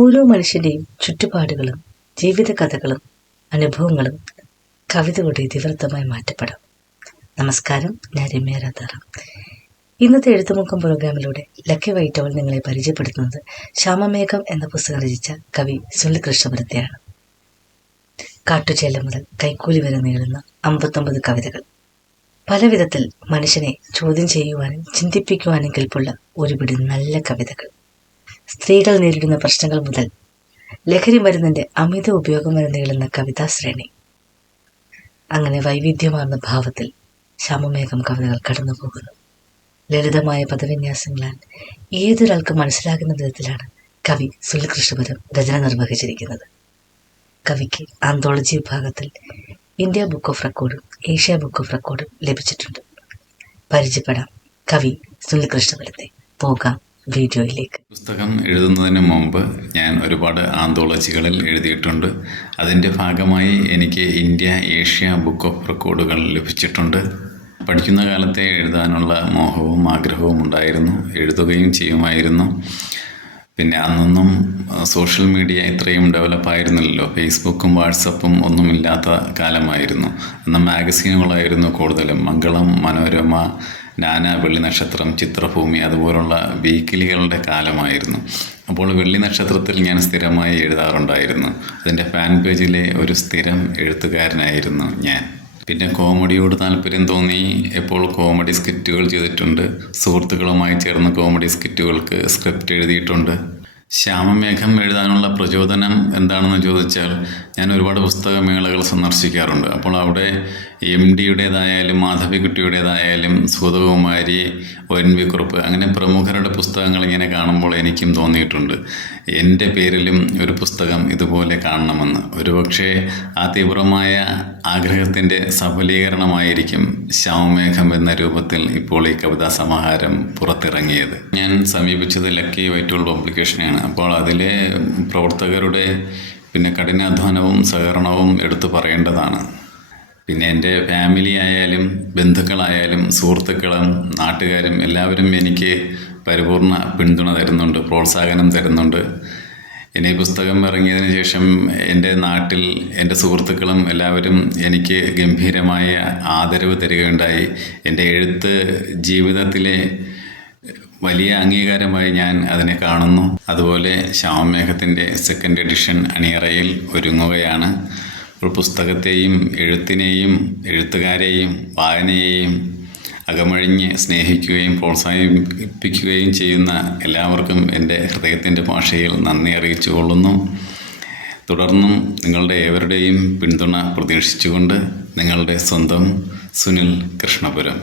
ഓരോ മനുഷ്യൻ്റെയും ചുറ്റുപാടുകളും ജീവിത കഥകളും അനുഭവങ്ങളും കവിതകളുടെ ഇതിവൃത്തമായി മാറ്റപ്പെടാം. നമസ്കാരം, ഞാൻ രമ്യ രാധാറാം. ഇന്നത്തെ എഴുത്തുമുഖം പ്രോഗ്രാമിലൂടെ ലക്കി വൈറ്റവൾ നിങ്ങളെ പരിചയപ്പെടുത്തുന്നത് ശ്യാമമേഘം എന്ന പുസ്തകം രചിച്ച കവി സുനിൽ കൃഷ്ണപുരത്തെയാണ്. കാട്ടുചേല മുതൽ കൈക്കൂലി വരെ നീളുന്ന 59 കവിതകൾ. പല വിധത്തിൽ മനുഷ്യനെ ചോദ്യം ചെയ്യുവാനും ചിന്തിപ്പിക്കുവാനും കെൽപ്പുള്ള ഒരുപിടി നല്ല കവിതകൾ. സ്ത്രീകൾ നേരിടുന്ന പ്രശ്നങ്ങൾ മുതൽ ലഹരി മരുന്നിന്റെ അമിത ഉപയോഗം വരെ നീളുന്ന കവിതാശ്രേണി. അങ്ങനെ വൈവിധ്യമാർന്ന ഭാവത്തിൽ ശ്യാമമേഘം കവിതകൾ കടന്നു പോകുന്നു. ലളിതമായ പദവിന്യാസങ്ങളാൽ ഏതൊരാൾക്ക് മനസ്സിലാകുന്ന വിധത്തിലാണ് കവി സുനിൽ കൃഷ്ണപുരം രചന നിർവഹിച്ചിരിക്കുന്നത്. കവിക്ക് ആന്തോളജി വിഭാഗത്തിൽ ഇന്ത്യ ബുക്ക് ഓഫ് റെക്കോർഡും ഏഷ്യ ബുക്ക് ഓഫ് റെക്കോർഡും ലഭിച്ചിട്ടുണ്ട്. പരിചയപ്പെടാം കവി സുനിൽ കൃഷ്ണപുരത്തെ. പോകാം വീഡിയോയിലേക്ക്. പുസ്തകം എഴുതുന്നതിന് മുമ്പ് ഞാൻ ഒരുപാട് ആന്തോളജികളിൽ എഴുതിയിട്ടുണ്ട്. അതിൻ്റെ ഭാഗമായി എനിക്ക് ഇന്ത്യ ഏഷ്യ ബുക്ക് ഓഫ് റെക്കോർഡുകൾ ലഭിച്ചിട്ടുണ്ട്. പഠിക്കുന്ന കാലത്തെ എഴുതാനുള്ള മോഹവും ആഗ്രഹവും ഉണ്ടായിരുന്നു. എഴുതുകയും ചെയ്യുമായിരുന്നു. പിന്നെ അന്നൊന്നും സോഷ്യൽ മീഡിയ ഇത്രയും ഡെവലപ്പായിരുന്നില്ലല്ലോ. ഫേസ്ബുക്കും വാട്സപ്പും ഒന്നുമില്ലാത്ത കാലമായിരുന്നു. അന്ന് മാഗസീനുകളായിരുന്നു കൂടുതലും. മംഗളം, മനോരമ, നാന, വെള്ളി നക്ഷത്രം, ചിത്രഭൂമി അതുപോലുള്ള വീക്കിലികളുടെ കാലമായിരുന്നു. അപ്പോൾ വെള്ളി നക്ഷത്രത്തിൽ ഞാൻ സ്ഥിരമായി എഴുതാറുണ്ടായിരുന്നു. അതിൻ്റെ ഫാൻ പേജിലെ ഒരു സ്ഥിരം എഴുത്തുകാരനായിരുന്നു ഞാൻ. പിന്നെ കോമഡിയോട് താല്പര്യം തോന്നി. എപ്പോൾ കോമഡി സ്കിറ്റുകൾ ചെയ്തിട്ടുണ്ട്. സുഹൃത്തുക്കളുമായി ചേർന്ന് കോമഡി സ്കിറ്റുകൾക്ക് സ്ക്രിപ്റ്റ് എഴുതിയിട്ടുണ്ട്. ശ്യാമമേഘം എഴുതാനുള്ള പ്രചോദനം എന്താണെന്ന് ചോദിച്ചാൽ, ഞാൻ ഒരുപാട് പുസ്തകമേളകൾ സന്ദർശിക്കാറുണ്ട്. അപ്പോൾ അവിടെ MD-യുടേതായാലും മാധവിക്കുട്ടിയുടേതായാലും സുഗതകുമാരി, ONV കുറുപ്പ് അങ്ങനെ പ്രമുഖരുടെ പുസ്തകങ്ങൾ ഇങ്ങനെ കാണുമ്പോൾ എനിക്കും തോന്നിയിട്ടുണ്ട് എൻ്റെ പേരിലും ഒരു പുസ്തകം ഇതുപോലെ കാണണമെന്ന്. ഒരുപക്ഷെ ആ തീവ്രമായ ആഗ്രഹത്തിൻ്റെ സഫലീകരണമായിരിക്കും ശ്യാമമേഘം എന്ന രൂപത്തിൽ ഇപ്പോൾ ഈ കവിതാ സമാഹാരം പുറത്തിറങ്ങിയത്. ഞാൻ സമീപിച്ചത് ലക്കി വൈറ്റവൾ പബ്ലിക്കേഷനെയാണ്. അപ്പോൾ അതിലെ പ്രവർത്തകരുടെ പിന്നെ കഠിനാധ്വാനവും സഹകരണവും എടുത്തു പറയേണ്ടതാണ്. പിന്നെ എൻ്റെ ഫാമിലി ആയാലും ബന്ധുക്കളായാലും സുഹൃത്തുക്കളും നാട്ടുകാരും എല്ലാവരും എനിക്ക് പരിപൂർണ പിന്തുണ തരുന്നുണ്ട്, പ്രോത്സാഹനം തരുന്നുണ്ട്. എൻ്റെ ഈ പുസ്തകം ഇറങ്ങിയതിന് ശേഷം എൻ്റെ നാട്ടിൽ എൻ്റെ സുഹൃത്തുക്കളും എല്ലാവരും എനിക്ക് ഗംഭീരമായ ആദരവ് തരികയുണ്ടായി. എൻ്റെ എഴുത്ത് ജീവിതത്തിലെ വലിയ അംഗീകാരമായി ഞാൻ അതിനെ കാണുന്നു. അതുപോലെ ശ്യാമമേഘത്തിൻ്റെ സെക്കൻഡ് എഡിഷൻ അണിയറയിൽ ഒരുങ്ങുകയാണ്. ഒരു പുസ്തകത്തെയും എഴുത്തിനെയും എഴുത്തുകാരെയും വായനയെയും അകമഴിഞ്ഞ് സ്നേഹിക്കുകയും പ്രോത്സാഹിപ്പിക്കുകയും ചെയ്യുന്ന എല്ലാവർക്കും എൻ്റെ ഹൃദയത്തിൻ്റെ ഭാഷയിൽ നന്ദി അറിയിച്ചു കൊള്ളുന്നു. തുടർന്നും നിങ്ങളുടെ ഏവരുടെയും പിന്തുണ പ്രതീക്ഷിച്ചുകൊണ്ട് നിങ്ങളുടെ സ്വന്തം സുനിൽ കൃഷ്ണപുരം.